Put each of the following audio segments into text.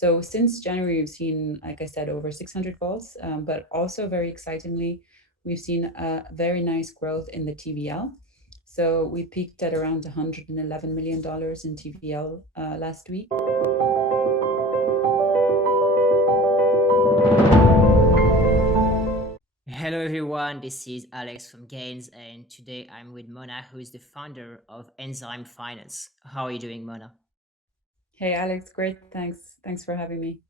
So since January, we've seen, like I said, over 600 vaults, but also very excitingly, we've seen a very nice growth in the TVL. So we peaked at around $111 million in TVL last week. Hello everyone, this is Alex from Gains, and today I'm with Mona, who is the founder of Enzyme Finance. How are you doing, Mona? Hey, Alex, great. Thanks. Thanks for having me.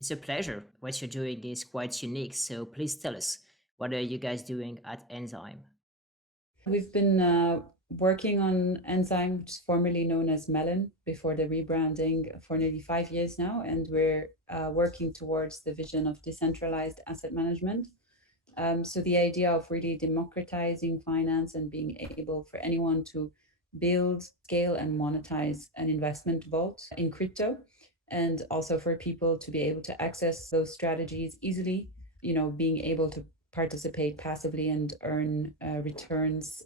It's a pleasure. What you're doing is quite unique, so please tell us, what are you guys doing at Enzyme? We've been working on Enzyme, which is formerly known as Melon, before the rebranding for nearly 5 years now. And we're working towards the vision of decentralized asset management. So the idea of really democratizing finance and being able for anyone to build, scale, and monetize an investment vault in crypto, and also for people to be able to access those strategies easily, being able to participate passively and earn returns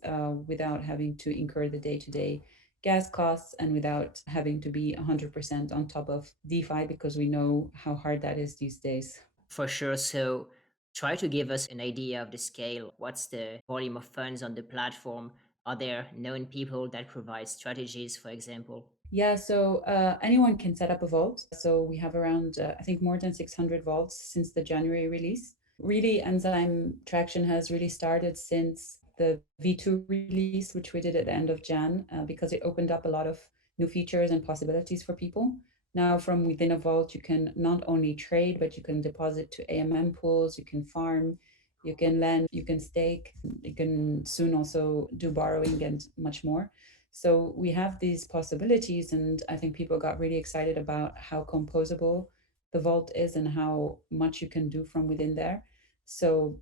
without having to incur the day-to-day gas costs and without having to be 100% on top of DeFi because we know how hard that is these days. For sure, so try to give us an idea of the scale. What's the volume of funds on the platform? Are there known people that provide strategies, for example? Yeah, so anyone can set up a vault. So we have around, I think, more than 600 vaults since the January release. Really, Enzyme traction has really started since the V2 release, which we did at the end of Jan, because it opened up a lot of new features and possibilities for people. Now, from within a vault, you can not only trade, but you can deposit to AMM pools, you can farm, you can lend, you can stake, you can soon also do borrowing and much more. So we have these possibilities, and I think people got really excited about how composable the vault is and how much you can do from within there. So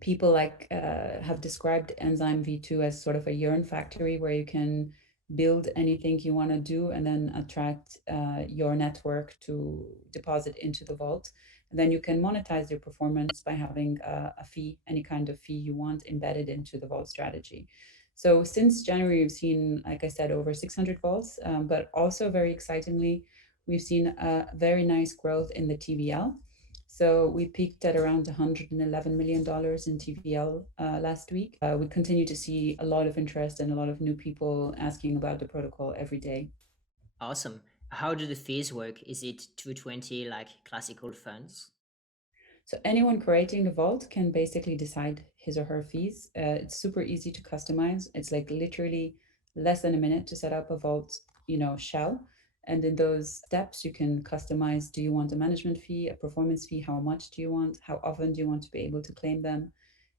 people have described Enzyme V2 as sort of a yearn factory where you can build anything you want to do and then attract your network to deposit into the vault. And then you can monetize your performance by having a fee, any kind of fee you want embedded into the vault strategy. So since January, we've seen, like I said, over 600 vaults, but also very excitingly, we've seen a very nice growth in the TVL. So we peaked at around $111 million in TVL last week. We continue to see a lot of interest and a lot of new people asking about the protocol every day. Awesome. How do the fees work? Is it 220 like classical funds? So anyone creating the vault can basically decide his or her fees. It's super easy to customize. It's like literally less than a minute to set up a vault, shell. And in those steps, you can customize. Do you want a management fee, a performance fee? How much do you want? How often do you want to be able to claim them?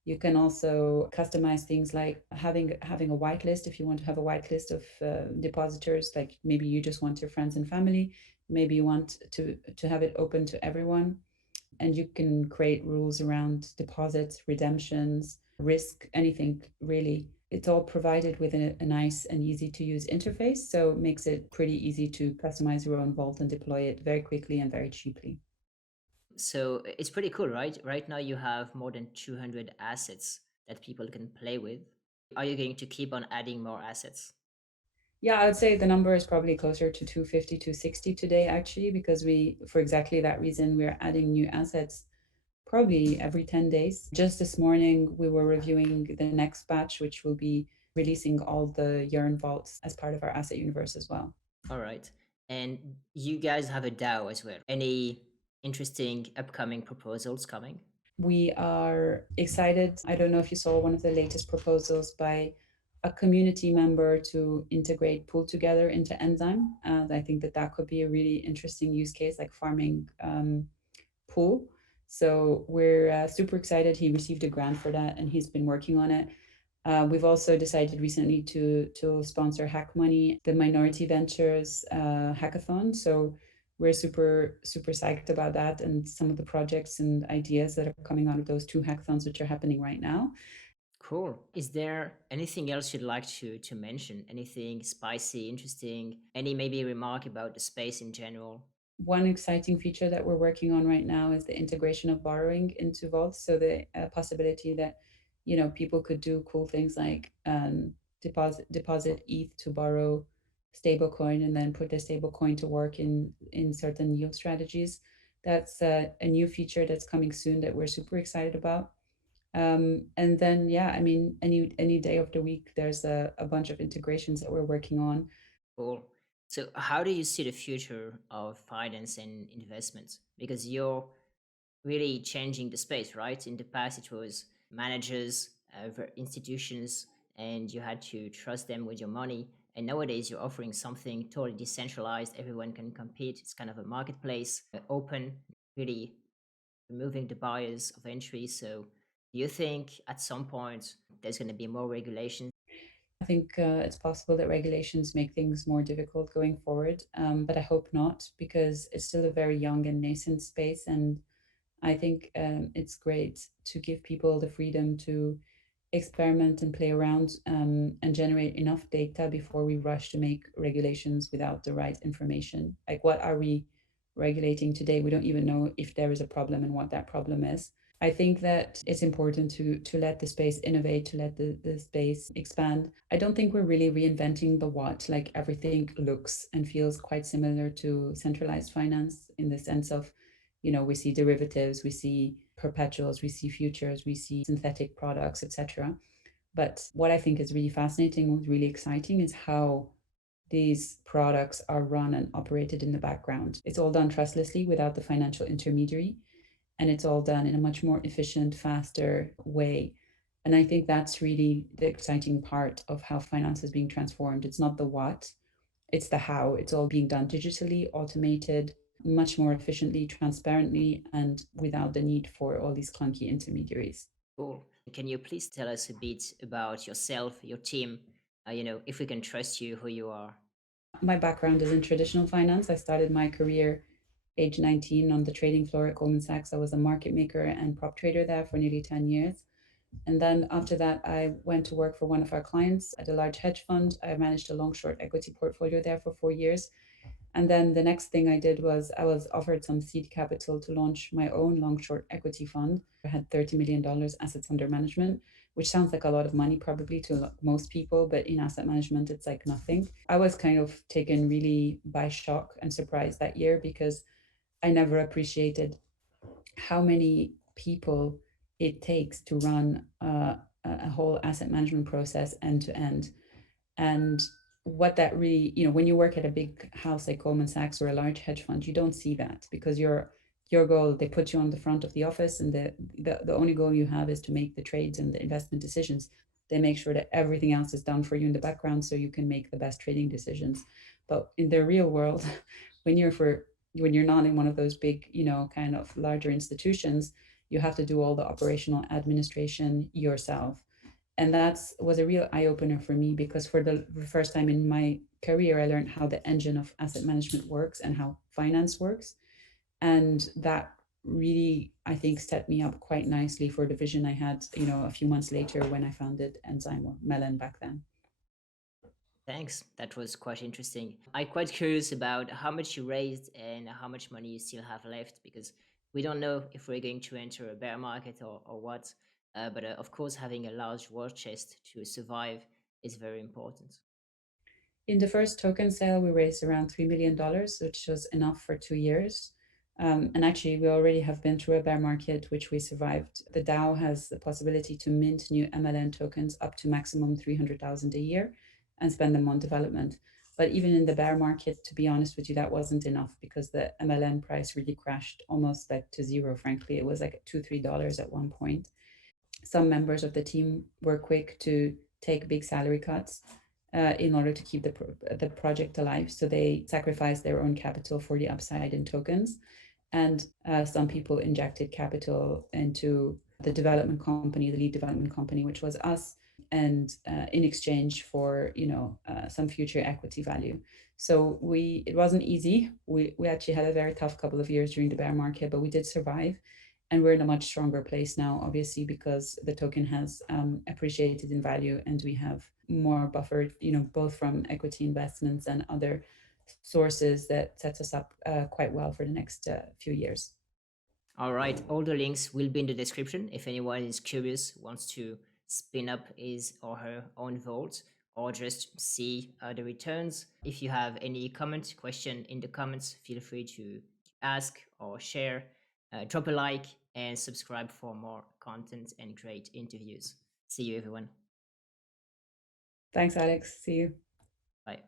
You can also customize things like having a whitelist if you want to have a whitelist of depositors. Like maybe you just want your friends and family. Maybe you want to have it open to everyone, and you can create rules around deposits, redemptions, risk, anything really. It's all provided with a nice and easy to use interface, so it makes it pretty easy to customize your own vault and deploy it very quickly and very cheaply. So it's pretty cool, right? Right now you have more than 200 assets that people can play with. Are you going to keep on adding more assets? Yeah, I would say the number is probably closer to 250, 260 today, actually, because for exactly that reason, we're adding new assets probably every 10 days. Just this morning, we were reviewing the next batch, which will be releasing all the Yearn vaults as part of our asset universe as well. All right. And you guys have a DAO as well. Any interesting upcoming proposals coming? We are excited. I don't know if you saw one of the latest proposals by a community member to integrate Pool Together into Enzyme. I think that could be a really interesting use case, like farming Pool. So we're super excited. He received a grant for that, and he's been working on it. We've also decided recently to sponsor HackMoney, the Minority Ventures hackathon. So we're super psyched about that and some of the projects and ideas that are coming out of those two hackathons, which are happening right now. Cool. Is there anything else you'd like to mention? Anything spicy, interesting? Any maybe remark about the space in general? One exciting feature that we're working on right now is the integration of borrowing into vaults. So the possibility that people could do cool things like deposit ETH to borrow stablecoin and then put the stablecoin to work in certain yield strategies. That's a new feature that's coming soon that we're super excited about. And then, yeah, I mean, any day of the week, there's a bunch of integrations that we're working on. Cool. So, how do you see the future of finance and investments? Because you're really changing the space, right? In the past, it was managers, institutions, and you had to trust them with your money. And nowadays, you're offering something totally decentralized. Everyone can compete. It's kind of a marketplace, open, really removing the barriers of entry. So, do you think at some point there's going to be more regulation? I think it's possible that regulations make things more difficult going forward, but I hope not because it's still a very young and nascent space. And I think it's great to give people the freedom to experiment and play around and generate enough data before we rush to make regulations without the right information. Like, what are we regulating today? We don't even know if there is a problem and what that problem is. I think that it's important to let the space innovate, to let the space expand. I don't think we're really reinventing the what. Like, everything looks and feels quite similar to centralized finance in the sense of, we see derivatives, we see perpetuals, we see futures, we see synthetic products, etc. But what I think is really fascinating, really exciting, is how these products are run and operated in the background. It's all done trustlessly without the financial intermediary, and it's all done in a much more efficient, faster way. And I think that's really the exciting part of how finance is being transformed. It's not the what, it's the how. It's all being done digitally, automated, much more efficiently, transparently, and without the need for all these clunky intermediaries. Cool. Can you please tell us a bit about yourself, your team? If we can trust you, who you are. My background is in traditional finance. I started my career age 19 on the trading floor at Goldman Sachs. I was a market maker and prop trader there for nearly 10 years. And then after that, I went to work for one of our clients at a large hedge fund. I managed a long short equity portfolio there for 4 years. And then the next thing I did was I was offered some seed capital to launch my own long short equity fund. I had $30 million assets under management, which sounds like a lot of money probably to most people, but in asset management, it's like nothing. I was kind of taken really by shock and surprised that year because I never appreciated how many people it takes to run a whole asset management process end to end. And what that really, when you work at a big house like Goldman Sachs or a large hedge fund, you don't see that because your goal, they put you on the front of the office, and the only goal you have is to make the trades and the investment decisions. They make sure that everything else is done for you in the background so you can make the best trading decisions. But in the real world, when you're not in one of those big, kind of larger institutions, you have to do all the operational administration yourself. And that was a real eye-opener for me because for the first time in my career, I learned how the engine of asset management works and how finance works. And that really, I think, set me up quite nicely for the vision I had, a few months later when I founded Enzyme, or Melon back then. Thanks. That was quite interesting. I'm quite curious about how much you raised and how much money you still have left because we don't know if we're going to enter a bear market or what. But of course, having a large war chest to survive is very important. In the first token sale, we raised around $3 million, which was enough for 2 years. And actually, we already have been through a bear market, which we survived. The DAO has the possibility to mint new MLN tokens up to maximum 300,000 a year and spend them on development. But even in the bear market, to be honest with you, that wasn't enough because the MLN price really crashed almost like to zero, frankly. It was like $2, $3 at one point. Some members of the team were quick to take big salary cuts in order to keep the project alive. So they sacrificed their own capital for the upside in tokens. And some people injected capital into the development company, the lead development company, which was us, and in exchange for some future equity value. So it wasn't easy. We actually had a very tough couple of years during the bear market, but we did survive, and we're in a much stronger place now, obviously, because the token has appreciated in value, and we have more buffer, both from equity investments and other sources that sets us up quite well for the next few years. All right, all the links will be in the description if anyone is curious, wants to spin up his or her own vault or just see the returns. If you have any comment, question in the comments, feel free to ask or share. Drop a like and subscribe for more content and great interviews. See you, everyone. Thanks, Alex. See you. Bye.